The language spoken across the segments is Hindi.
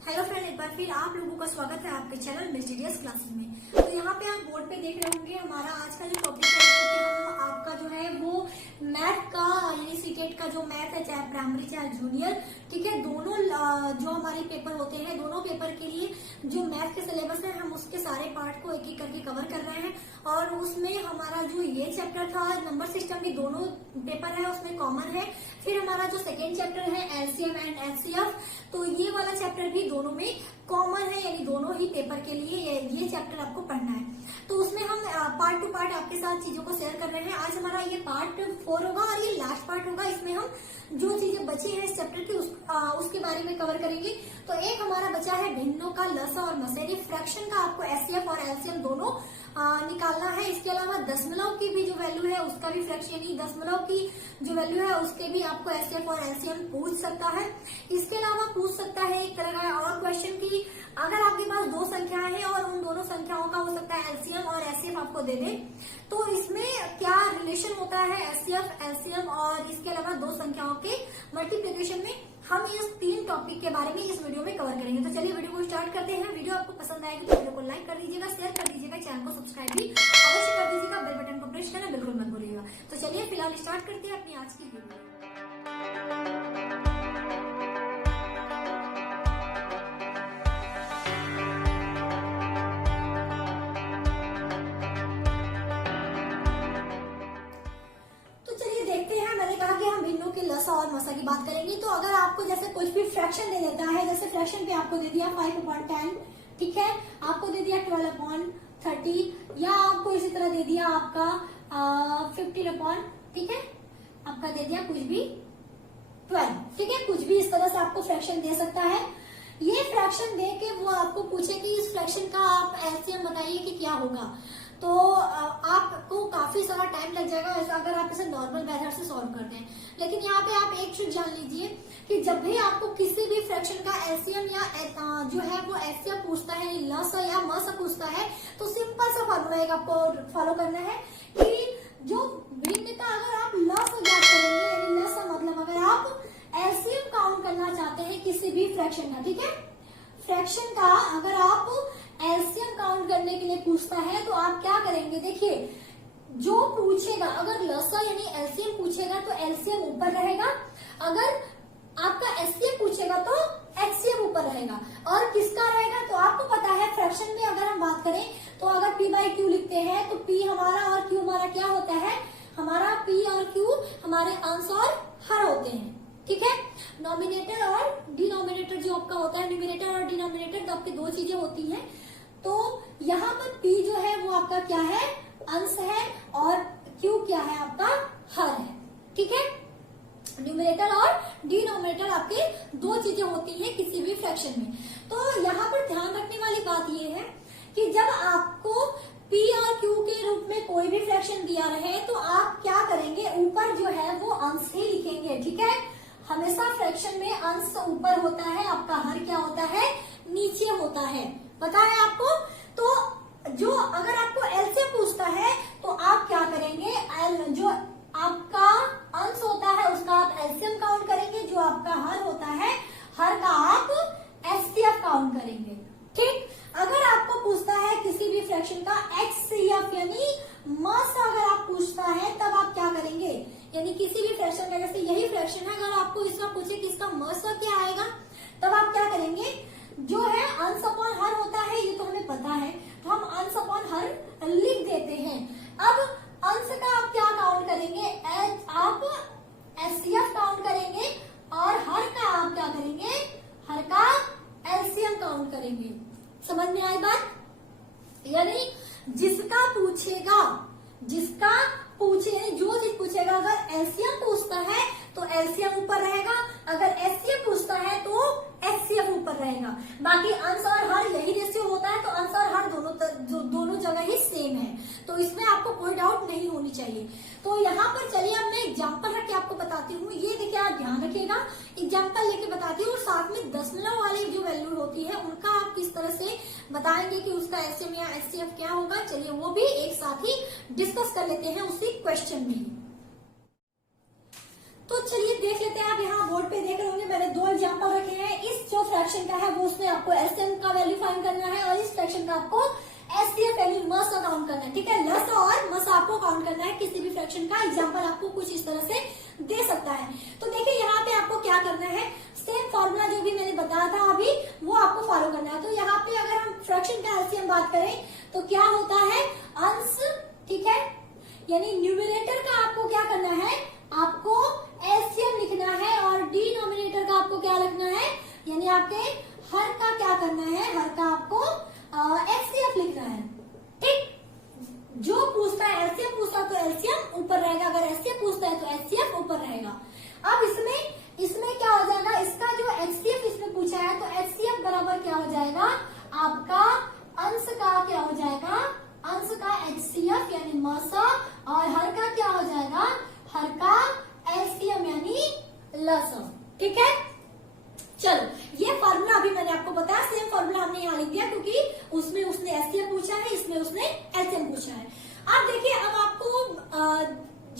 हेलो फ्रेंड, एक बार फिर आप लोगों का स्वागत है आपके चैनल मिस्टीरियस क्लासेस में। तो यहाँ पे आप बोर्ड पे देख रहे होंगे हमारा आज का जो टॉपिक है, तो हम आपका जो है वो मैथ का यानी सीटेट का जो मैथ है, चाहे प्राइमरी चाहे जूनियर, ठीक है, दोनों जो हमारे पेपर होते हैं, दोनों पेपर के लिए जो मैथ के सिलेबस है हम उसके सारे पार्ट को एक एक करके कवर कर रहे हैं। और उसमें हमारा जो ये चैप्टर था नंबर सिस्टम भी दोनों पेपर है उसमें कॉमन है। फिर हमारा जो सेकेंड चैप्टर है एलसीएम एंड एचसीएफ, तो ये वाला चैप्टर भी दोनों में कॉमन है, यानी दोनों ही पेपर के लिए ये चैप्टर आपको पढ़ना है। तो उसमें हम पार्ट टू पार्ट आपके साथ चीजों को शेयर कर रहे हैं। आज हमारा ये पार्ट 4 होगा और ये लास्ट पार्ट होगा। इसमें हम जो चीजें बची हैं इस चैप्टर की उसके बारे में कवर करेंगे। तो एक हमारा बचा है भिन्नों का लसा और मसेरी, फ्रैक्शन का आपको एचसीएफ और एलसीएम दोनों निकालना है। इसके अलावा दशमलव की भी जो वैल्यू है उसका भी फ्रैक्शन, यानी दशमलव की जो वैल्यू है उसके भी आपको एचसीएफ और एलसीएम पूछ सकता है। इसके अलावा पूछ सकता है एक तरह का और क्वेश्चन की अगर आपके पास दो संख्याएं हैं और उन दोनों संख्याओं का हो सकता है एलसीएम और एचसीएफ आपको दे दे, तो इसमें क्या रिलेशन होता है एचसीएफ एलसीएम और इसके अलावा दो संख्याओं के मल्टीप्लीकेशन में, हम इस 3 टॉपिक के बारे में इस वीडियो में कवर करेंगे। तो चलिए वीडियो को स्टार्ट करते हैं। वीडियो आपको पसंद आएगी तो वीडियो को लाइक कर दीजिएगा, शेयर कर दीजिएगा, चैनल को सब्सक्राइब भी अवश्य कर दीजिएगा, बेल बटन को प्रेस करना बिल्कुल मत भूलिएगा। तो चलिए फिलहाल स्टार्ट करते हैं अपनी आज की वीडियो। लसा और मसा की बात करेंगे। तो अगर आपको जैसे कुछ भी फ्रैक्शन दे देता है, जैसे फ्रैक्शन पे आपको दे दिया 5/10, ठीक है, आपको दे दिया 12/30, या आपको इसी तरह दे दिया आपका 15, ठीक है, आपका दे दिया कुछ भी 12, ठीक है, कुछ भी इस तरह से आपको फ्रैक्शन दे सकता है। ये फ्रैक्शन दे के वो आपको पूछे कि इस फ्रैक्शन का आप एलसीएम बताइए कि क्या होगा, तो आपको काफी सारा टाइम लग जाएगा अगर आप इसे नॉर्मल मेथड से सॉल्व करते हैं। लेकिन यहाँ पे आप एक चीज जान लीजिए कि जब भी आपको किसी भी फ्रैक्शन का एलसीएम या जो है वो एचसीएफ पूछता है, लसा या मसा पूछता है, तो सिंपल सा फॉर्मूला एक आपको फॉलो करना है कि जो भिन्नता अगर आप लसा ज्ञात करेंगे, यानी लसा मतलब अगर आप एलसीएम काउंट करना चाहते हैं किसी भी फ्रैक्शन का, ठीक है, फ्रैक्शन का अगर आप एलसीएम काउंट करने के लिए पूछता है तो आप क्या करेंगे, देखिए जो पूछेगा अगर लसा यानी एलसीएम पूछेगा तो एलसीएम ऊपर रहेगा, अगर आपका एचसीएफ पूछेगा तो एचसीएफ ऊपर रहेगा। और किसका रहेगा तो आपको पता है फ्रैक्शन में अगर हम बात करें तो अगर p/q लिखते हैं तो p हमारा और q हमारा क्या होता है, हमारा p और q हमारे अंश और हर होते हैं, ठीक है। नॉमिनेटर और डिनोमिनेटर जो आपका होता है, न्यूमरेटर और डिनोमिनेटर, तो आपकी दो चीजें होती हैं। तो यहाँ पर p जो है वो आपका क्या है, अंश है, और q क्या है, आपका हर है, ठीक है। न्यूमरेटर और डिनोमिनेटर आपके दो चीजें होती हैं किसी भी फ्रैक्शन में। तो यहाँ पर ध्यान रखने वाली बात ये है कि जब आपको p और q के रूप में कोई भी फ्रैक्शन दिया रहे तो आप क्या करेंगे, ऊपर जो है वो अंश ही लिखेंगे, ठीक है। हमेशा फ्रैक्शन में अंश ऊपर होता है, आपका हर क्या होता है, नीचे होता है, पता है आपको। तो जो अगर आपको एल से पूछता है तो आप क्या करेंगे, एल जो आपका अंश होता है उसका आप एलसीएम काउंट करेंगे, जो आपका हर होता है हर का आप एचसीएफ काउंट करेंगे, ठीक। अगर आपको पूछता है किसी भी फ्रैक्शन का एचसीएफ यानी मस अगर आप पूछता है तब आप क्या करेंगे, यानी किसी भी फ्रैक्शन का, जैसे यही फ्रैक्शन है, अगर आपको इसका पूछे कि इसका मस क्या आएगा तब आप क्या करेंगे, जो है अंश अपॉन हर होता है, ये तो हमें पता है, तो हम अंश अपॉन हर लिख देते हैं। अब अंश का आप क्या काउंट करेंगे, आप एचसीएफ काउंट करेंगे, और हर का आप क्या करेंगे, हर का एलसीएम काउंट करेंगे। समझ में आई बात, यानी जिसका पूछेगा, जिसका पूछे जो चीज पूछेगा, अगर एलसीएम पूछता है तो एलसीएम ऊपर रहेगा, अगर एचसीएफ पूछता है तो एचसीएफ ऊपर रहेगा। बाकी अंश और हर यही रेशियो होता है, तो अंश और हर दोनों जगह ही सेम है, तो इसमें आपको कोई डाउट नहीं होनी चाहिए। तो यहाँ पर चलिए अब मैं एग्जाम्पल रख के आपको बताती हूँ, ये देखिए आप ध्यान रखिएगा, एग्जाम्पल लेके बताती हूँ, और साथ में दशमलव वाली जो वैल्यू होती है उनका आप किस तरह से बताएंगे कि उसका एचसीएम या एचसीएफ क्या होगा। चलिए वो भी एक साथ ही डिस्कस कर लेते हैं उसी क्वेश्चन में। तो चलिए देख लेते हैं। आप यहाँ बोर्ड पे देख रहे होंगे मैंने 2 एग्जाम्पल रखे हैं। इस जो फ्रैक्शन का है वो उसमें आपको एससीएम का वैल्यू फाइंड करना है और इस फ्रैक्शन का आपको एचसीएफ वैल्यू मस का काउंट करना है। ठीक है, लस और मस आपको काउंट करना है। किसी भी फ्रैक्शन का एग्जाम्पल आपको कुछ इस तरह से दे सकता है। तो देखिए यहाँ पे आपको क्या करना है, सेम फॉर्मूला जो भी मैंने बताया था अभी वो आपको फॉलो करना है। तो यहाँ पे अगर हम फ्रैक्शन का एलसीएम बात करें तो क्या होता है, अंश, ठीक है, यानी न्यूमरेटर का आपको क्या करना है, आपको एलसीएम लिखना है और डिनोमिनेटर का आपको क्या लिखना है, यानी आपके हर का क्या करना है, हर का आपको एचसीएफ लिखना है। ठीक, जो पूछता है एलसीएम पूछता तो एलसीएम ऊपर रहेगा, अगर एचसीएफ पूछता है तो एचसीएफ ऊपर रहेगा। अब इसमें क्या हो जाएगा, इसका जो एचसीएफ इसमें पूछा है तो एचसीएफ बराबर क्या हो जाएगा, आपका अंश का क्या हो जाएगा, अंश का एचसीएफ यानी मसा, और हर का क्या हो जाएगा, हर का एलसीएम यानी लसा। ठीक है, चलो ये फॉर्मूला अभी मैंने आपको बताया, सेम फॉर्मूला हमने यहाँ लिख दिया क्योंकि उसमें उसने एचसीएफ पूछा है, इसमें उसने एलसीएम पूछा है। अब देखिए, अब आपको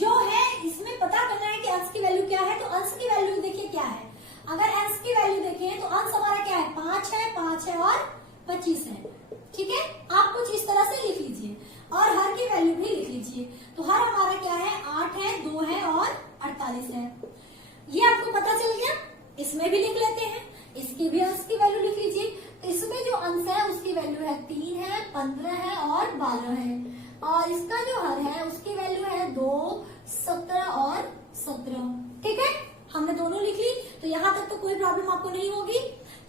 जो है इसमें पता करना है कि अंश की वैल्यू क्या है। तो अंश की वैल्यू देखिए क्या है, अगर अंश की वैल्यू देखें तो अंश हमारा क्या है, 5 है और 25 है। ठीक है, आप कुछ इस तरह से लिख लीजिए और हर की वैल्यू भी लिख लीजिए। तो हर हमारा क्या है, 8 है, 2 है और 48 है। ये आपको पता चल गया। इसमें भी लिख लेते हैं, इसकी भी अंश की वैल्यू लिख लीजिए। तो इसमें जो अंश है उसकी वैल्यू है 3 है, 15 है और 12 है, और इसका जो हर है उसकी वैल्यू है 2, 17 और 17। ठीक है, हमने दोनों लिख ली, तो यहाँ तक तो कोई प्रॉब्लम आपको नहीं होगी।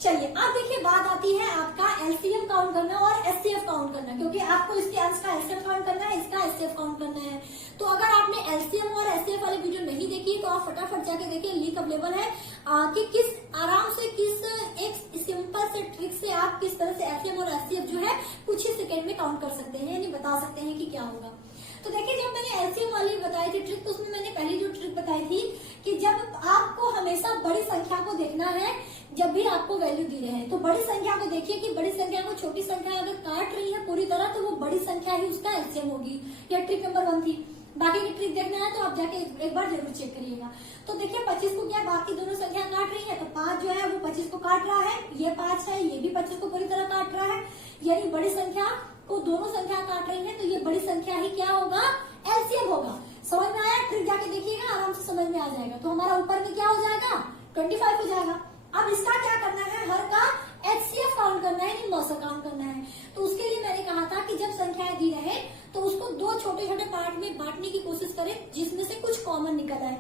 चलिए अब देखिए, बात आती है आपका एलसीएम काउंट करना और एचसीएफ काउंट करना, क्योंकि आपको इसके अंश का एलसीएम काउंट करना है, इसका एचसीएफ काउंट करना है। तो अगर आपने एलसीएम और एचसीएफ वाली वीडियो नहीं देखी तो आप फटाफट जाके देखिए, लिंक अवेलेबल है कि किस आराम से किस एक सिंपल से ट्रिक से आप किस तरह से एलसीएम और एचसीएफ जो है कुछ ही सेकेंड में काउंट कर सकते हैं, यानी बता सकते हैं कि क्या होगा। तो देखिए, जब मैंने एलसीएम वाली बताई थी ट्रिक, तो उसमें मैंने पहली जो ट्रिक बताई थी कि जब आपको हमेशा बड़ी संख्या को देखना है, जब भी आपको वैल्यू दी रहे, तो बड़ी संख्या को देखिए कि बड़ी संख्या को छोटी संख्या अगर काट रही है पूरी तरह तो वो बड़ी संख्या ही उसका एलसीएम होगी। यह ट्रिक नंबर 1 थी। बाकी की ट्रिक देखना है तो आप जाके एक बार जरूर चेक करिएगा। तो देखिए 25 को क्या बाकी दोनों संख्या काट रही है, तो 5 जो है वो 25 को काट रहा है, ये 5 है, ये भी 25 को पूरी तरह काट रहा है, यानी बड़ी संख्या को दोनों संख्या काट रही है, तो ये बड़ी संख्या ही क्या होगा, एलसीएम होगा। समझ में आया? ट्रिक जाके देखिएगा, आराम से समझ में आ जाएगा। तो हमारा ऊपर में क्या हो जाएगा, 25 हो जाएगा। अब इसका क्या करना है, हर का एचसीएफ काउंट करना है, यानी मसा काउंट करना है। तो उसके लिए मैंने कहा था कि जब संख्याएं दी रहे तो उसको 2 छोटे छोटे पार्ट में बांटने की कोशिश करें जिसमें से कुछ कॉमन निकल आए।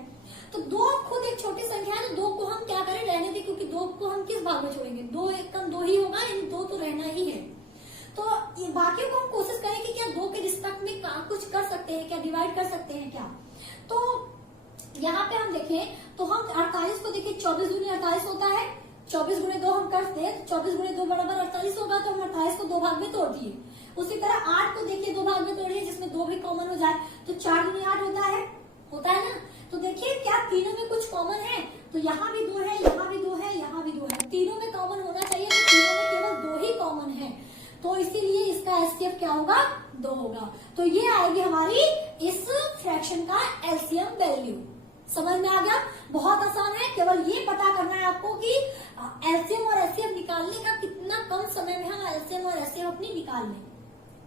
तो 2 खुद एक छोटी संख्या है, तो 2 को हम क्या करें, रहने दें, क्योंकि 2 को हम किस भाग में छोड़ेंगे, 2 एक कम 2 ही होगा, यानी 2 तो रहना ही है। तो बाकी को हम कोशिश करें कि क्या 2 के रिस्पेक्ट में कुछ कर सकते हैं क्या, डिवाइड कर सकते हैं क्या। तो यहाँ पे हम देखें तो हम 48 को देखिए, 24 दूनी 48 होता है, 24 गुणे 2 हम करते हैं, 24 गुणे 2 बराबर 48 होगा, तो हम 28 को 2 भाग में तोड़ दिए। उसी तरह 8 को देखिए 2 भाग में तोड़िए जिसमें 2 भी कॉमन हो जाए, तो 4 दूनी 8 होता है ना। तो देखिए क्या तीनों में कुछ कॉमन है, तो यहाँ भी 2 है, यहाँ भी 2 है, यहाँ भी 2 है, तीनों में कॉमन होना चाहिए, तो तीनों में केवल 2 ही कॉमन है, तो इसीलिए इसका एचसीएफ क्या होगा, 2 होगा। तो ये आएगी हमारी इस फ्रैक्शन का एलसीएम वैल्यू। समझ में आ गया? बहुत आसान है, केवल ये पता करना है आपको कि एलसीएम और एचसीएफ निकालने का कितना कम समय में हम एलसीएम और एचसीएफ अपनी निकाल लें।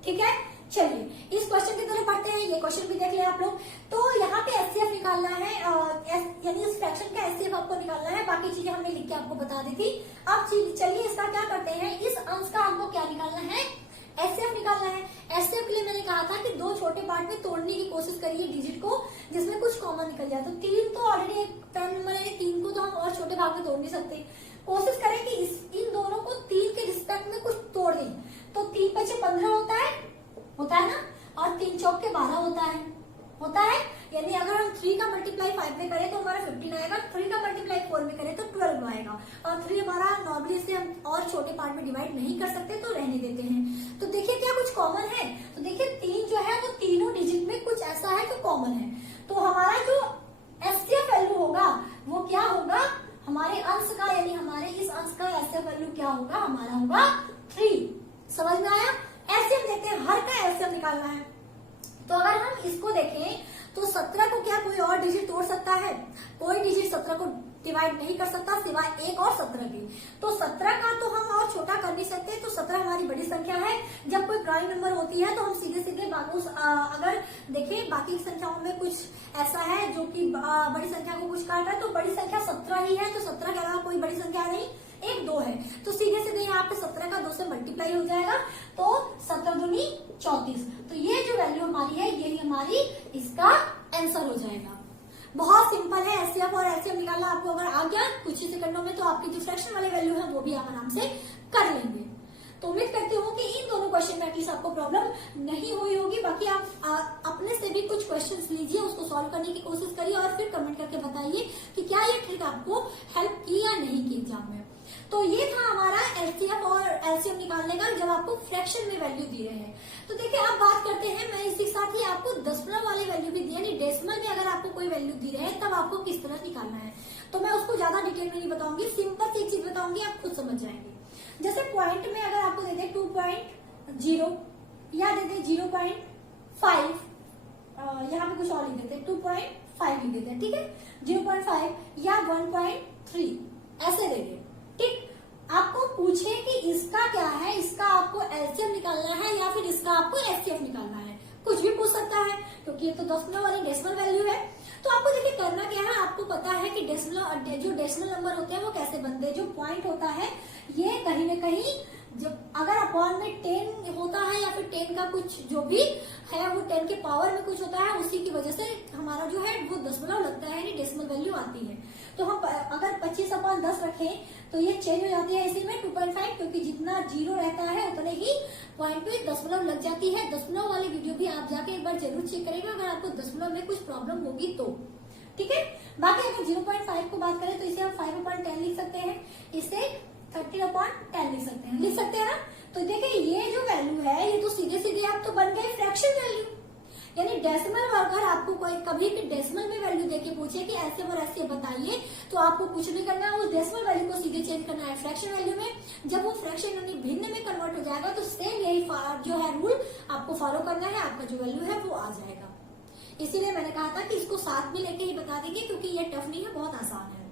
ठीक है, चलिए इस क्वेश्चन की तरफ बढ़ते हैं। ये क्वेश्चन भी देख लिया आप लोग। तो यहाँ पे एचसीएफ निकालना है, यानी इस फ्रैक्शन का एचसीएफ आपको निकालना है, बाकी चीजें हमने लिख के आपको बता दी थी। अब चलिए इसका क्या करते हैं, इस अंश का हमको क्या निकालना है, एचसीएफ निकालना है। एचसीएफ के लिए मैंने कहा था कि 2 छोटे पार्ट में तोड़ने की कोशिश करिए डिजिट को, जिसमें कुछ कॉमन निकल जाए। तो 3 तो ऑलरेडी एक पैन नंबर है, 3 को तो हम और छोटे भाग में तोड़ नहीं सकते। कोशिश करें कि इन दोनों को 3 के रिस्पेक्ट में कुछ तोड़ दें। तो 3 × 5 = 15 होता है ना, और 3 × 4 = 12 होता है, यानी अगर हम 3 का मल्टीप्लाई 5 में करें तो हमारा 15 आएगा, 3 का मल्टीप्लाई 4 में करें तो 12 आएगा, और 3 12 नॉर्मली से हम और छोटे पार्ट में डिवाइड नहीं कर सकते, तो रहने देते हैं। तो देखिए क्या कुछ कॉमन है, तो देखिए 3 जो है वो तीनों डिजिट में कुछ ऐसा है जो कॉमन है। तो हमारा जो एचसीएफ वैल्यू होगा वो क्या होगा, हमारे अंश का, यानी हमारे इस अंश का एचसीएफ वैल्यू क्या होगा, हमारा होगा 3। समझ में आया? एलसीएम देखते हैं, हर का एलसीएम निकालना है। तो अगर हम इसको देखें तो 17 को क्या कोई और डिजिट तोड़ सकता है? कोई डिजिट 17 को डिवाइड नहीं कर सकता सिवाय 1 और 17 के। तो 17 का तो हम और छोटा कर नहीं सकते, तो 17 हमारी बड़ी संख्या है। जब कोई प्राइम नंबर होती है तो हम सीधे सीधे अगर देखें बाकी संख्याओं में कुछ ऐसा है जो कि बड़ी संख्या को कुछ काट रहा है, तो बड़ी संख्या 17 ही है, तो 17 के अलावा कोई बड़ी संख्या नहीं, 1 2 है, तो सीधे सीधे यहाँ पे 17 का 2 से मल्टीप्लाई हो जाएगा, तो 17 दूनी 34। तो ये जो वैल्यू हमारी है यही हमारी इसका आंसर हो जाएगा। बहुत सिंपल है, एचसीएफ और एलसीएम निकालना आपको अगर आ गया कुछ ही सेकंडों में, तो आपकी जो फ्रैक्शन वाले वैल्यू है वो भी आप आराम से कर लेंगे। तो उम्मीद करती हूँ कि इन दोनों क्वेश्चन में एटलीस्ट आपको प्रॉब्लम नहीं हुई होगी। बाकी आप अपने से भी कुछ क्वेश्चंस लीजिए, उसको सॉल्व करने की कोशिश करिए और फिर कमेंट करके बताइए कि क्या ये ट्रिक आपको हेल्प की या नहीं की एग्जाम में। तो ये था हमारा एचसीएफ और एलसीएम निकालने का, जब आपको फ्रैक्शन में वैल्यू दिए हैं। तो देखिए अब बात करते हैं, मैं इसी साथ ही आपको दशमलव वाली वैल्यू भी दी, यानी डेसिमल में अगर आपको कोई वैल्यू दी रहे तब आपको किस तरह निकालना है। तो मैं उसको ज्यादा डिटेल में नहीं बताऊंगी, सिंपल सी एक चीज बताऊंगी, आप खुद समझ जाएंगे। जैसे पॉइंट में अगर आपको दे दे 2.0 या दे दे 0.5, यहाँ पे कुछ और लिख देते 2.5 लिख देते, ठीक है, 0.5 या 1.3 ऐसे दे दे, ठीक। आपको पूछे कि इसका क्या है, इसका आपको एलसीएम निकालना है या फिर इसका आपको एचसीएफ निकालना है, कुछ भी पूछ सकता है क्योंकि ये तो दशमलव वाली डेसिमल वैल्यू है। तो आपको देखिए करना क्या है, आपको पता है कि जो डेसिमल नंबर होते हैं वो कैसे बनते हैं। जो पॉइंट होता है ये कहीं न कहीं जब अगर अपॉन में 10 होता है या फिर 10 का कुछ जो भी है वो 10 के पावर में कुछ होता है, उसी की वजह से हमारा जो है वो दशमलव लगता है, यानी डेसिमल वैल्यू आती है। तो हम अगर 25/10 रखें तो ये चेंज हो जाती है इसी में 2.5, क्योंकि जितना जीरो रहता है उतने ही पॉइंट पे दशमलव लग जाती है। दशमलव वाली वीडियो भी आप जाके एक बार जरूर चेक करेंगे अगर आपको दशमलव में कुछ प्रॉब्लम होगी तो, ठीक है। बाकी अगर 0.5 को बात करें तो इसे हम 5/10 लिख सकते हैं, इसे 13/10 लिख सकते हैं ना। तो देखिए ये जो वैल्यू है ये तो सीधे सीधे आप तो बन गए फ्रैक्शन वैल्यू, यानी डेसिमल अगर आपको कोई कभी भी डेसिमल में वैल्यू देके पूछे कि ऐसे और ऐसे बताइए, तो आपको कुछ नहीं करना है, उस डेसिमल वैल्यू को सीधे चेंज करना है फ्रैक्शन वैल्यू में। जब वो फ्रैक्शन यानी भिन्न में कन्वर्ट हो जाएगा तो सेम यही जो है रूल आपको फॉलो करना है, आपका जो वैल्यू है वो आ जाएगा। इसीलिए मैंने कहा था कि इसको साथ में लेके ही बता देंगे, क्योंकि ये टफ नहीं है, बहुत आसान है,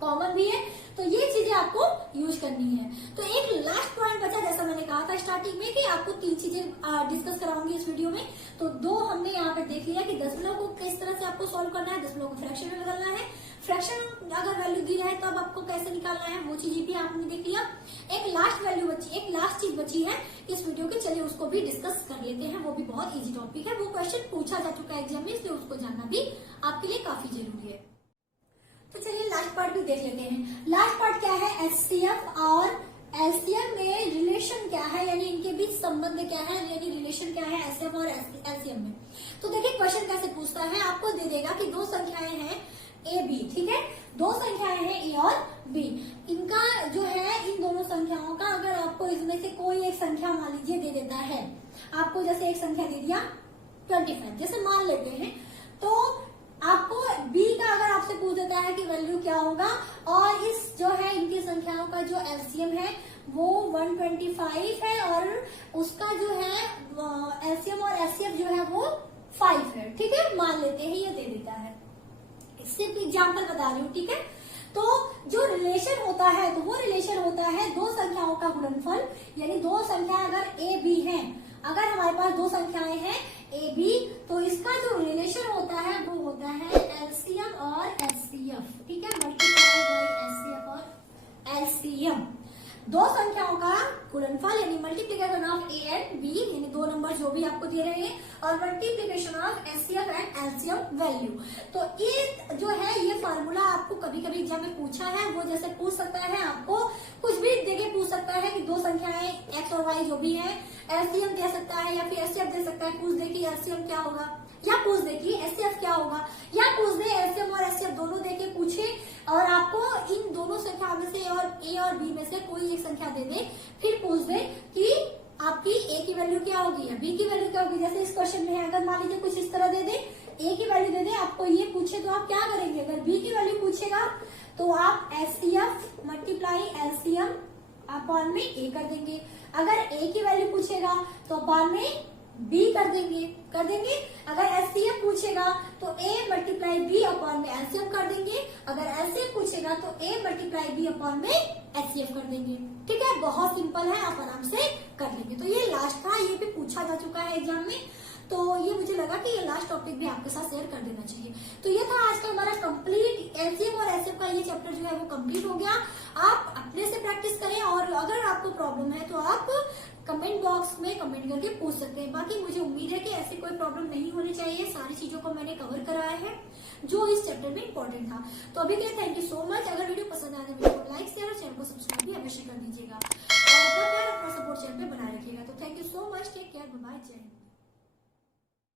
कॉमन भी है, तो ये चीजें आपको यूज करनी है। तो एक लास्ट पॉइंट बचा, जैसा मैंने कहा था स्टार्टिंग में कि आपको 3 चीजें डिस्कस कराऊंगी इस वीडियो में। तो 2 हमने यहाँ पर देख लिया कि दशमलव को किस तरह से आपको सॉल्व करना है, दशमलव को फ्रैक्शन में बदलना है, फ्रैक्शन अगर वैल्यू दी है तब आपको कैसे निकालना है, वो चीज भी आपने देख लिया। एक लास्ट चीज बची है इस वीडियो की, चलिए उसको भी डिस्कस कर लेते हैं। वो भी बहुत इजी टॉपिक है, वो क्वेश्चन पूछा जा चुका है एग्जाम में, इसलिए उसको जानना भी आपके लिए काफी जरूरी है। तो चलिए लास्ट पार्ट भी देख लेते हैं। लास्ट पार्ट क्या है, एचसीएफ और एलसीएम में रिलेशन क्या है, यानी इनके बीच संबंध क्या है, यानी रिलेशन क्या है एचसीएफ और एलसीएम में। तो देखिए क्वेश्चन कैसे पूछता है, आपको दे देगा कि 2 संख्याएं हैं ए बी, ठीक है, 2 संख्याएं हैं ए और बी। इनका जो है इन दोनों संख्याओं का अगर आपको इसमें से कोई एक संख्या मान लीजिए दे देता है, आपको जैसे एक संख्या दे दिया 25 जैसे मान लेते हैं, तो आपको बी का अगर आपसे पूछ देता है कि वैल्यू क्या होगा, और इस जो है इनकी संख्याओं का जो एलसीएम है वो 125 है और उसका जो है एलसीएम और एचसीएफ जो है वो 5 है, ठीक है, मान लेते हैं ये दे देता है। सिर्फ एग्जाम्पल बता रही हूँ, ठीक है। तो जो रिलेशन होता है तो वो रिलेशन होता है 2 संख्याओं का गुणनफल, यानी 2 संख्या अगर ए बी है, अगर हमारे पास 2 संख्याएं हैं ए बी, तो इसका जो रिलेशन होता है वो होता है एलसीएम और एचसीएफ, ठीक है, मल्टीप्लाई बाय एचसीएफ और एलसीएम। 2 संख्याओं का गुणनफल यानी multiplication of A and B, यानी 2 नंबर जो भी आपको दे रहे हैं, और multiplication of HCF and LCM value. तो ये जो है ये फार्मूला आपको कभी कभी एग्जाम में पूछा है, वो जैसे पूछ सकता है, आपको कुछ भी देके पूछ सकता है कि 2 संख्याएं एक्स और वाई जो भी है, एलसीएम दे सकता है या फिर एचसीएफ दे सकता है, पूछ दे कि एलसीएम क्या होगा, या पूछ दे कि एचसीएफ क्या होगा, या पूछ दे एलसीएम और एचसीएफ दोनों देके पूछे और आपको इन दोनों संख्या में से और ए और बी में से कोई एक संख्या दे दे, फिर पूछ दे कि आपकी ए की वैल्यू क्या होगी या बी की वैल्यू क्या होगी। जैसे इस क्वेश्चन में है, अगर मान लीजिए कुछ इस तरह दे दे, ए की वैल्यू दे दे, आपको ये पूछे तो आप क्या करेंगे, अगर बी की वैल्यू पूछेगा तो आप एचसीएफ मल्टीप्लाई एलसीएम अपॉन में ए कर देंगे, अगर ए की वैल्यू पूछेगा तो अपॉन में बी कर देंगे। अगर एचसीएफ पूछेगा तो a मल्टीप्लाई बी अपॉन में एलसीएफ कर देंगे। अगर एलसीएफ पूछेगा तो a मल्टीप्लाई बी अपॉन में एचसीएफ कर देंगे। ठीक है, बहुत सिंपल है, आप आराम से कर लेंगे। तो ये लास्ट था, ये भी पूछा जा चुका है एग्जाम में, तो ये मुझे लगा कि ये लास्ट टॉपिक भी आपके साथ शेयर कर देना चाहिए। तो ये था आज का हमारा कंप्लीट एलसीएम और एचसीएफ का ये चैप्टर जो है वो कंप्लीट हो गया। आप अपने से प्रैक्टिस करें और अगर आपको प्रॉब्लम है तो आप कमेंट बॉक्स में कमेंट करके पूछ सकते हैं। बाकी मुझे उम्मीद है कि ऐसी कोई प्रॉब्लम नहीं होनी चाहिए। सारी चीजों को मैंने कवर कराया है जो इस चैप्टर में इंपॉर्टेंट था। तो अभी के लिए थैंक यू सो मच। अगर वीडियो पसंद आए तो वीडियो को लाइक शेयर और चैनल को सब्सक्राइब भी अवश्य कर दीजिएगा और अपना प्यार अपना सपोर्ट चैनल पे बनाए रखिएगा। तो thank you so much, take care, bye bye, जय हिंद।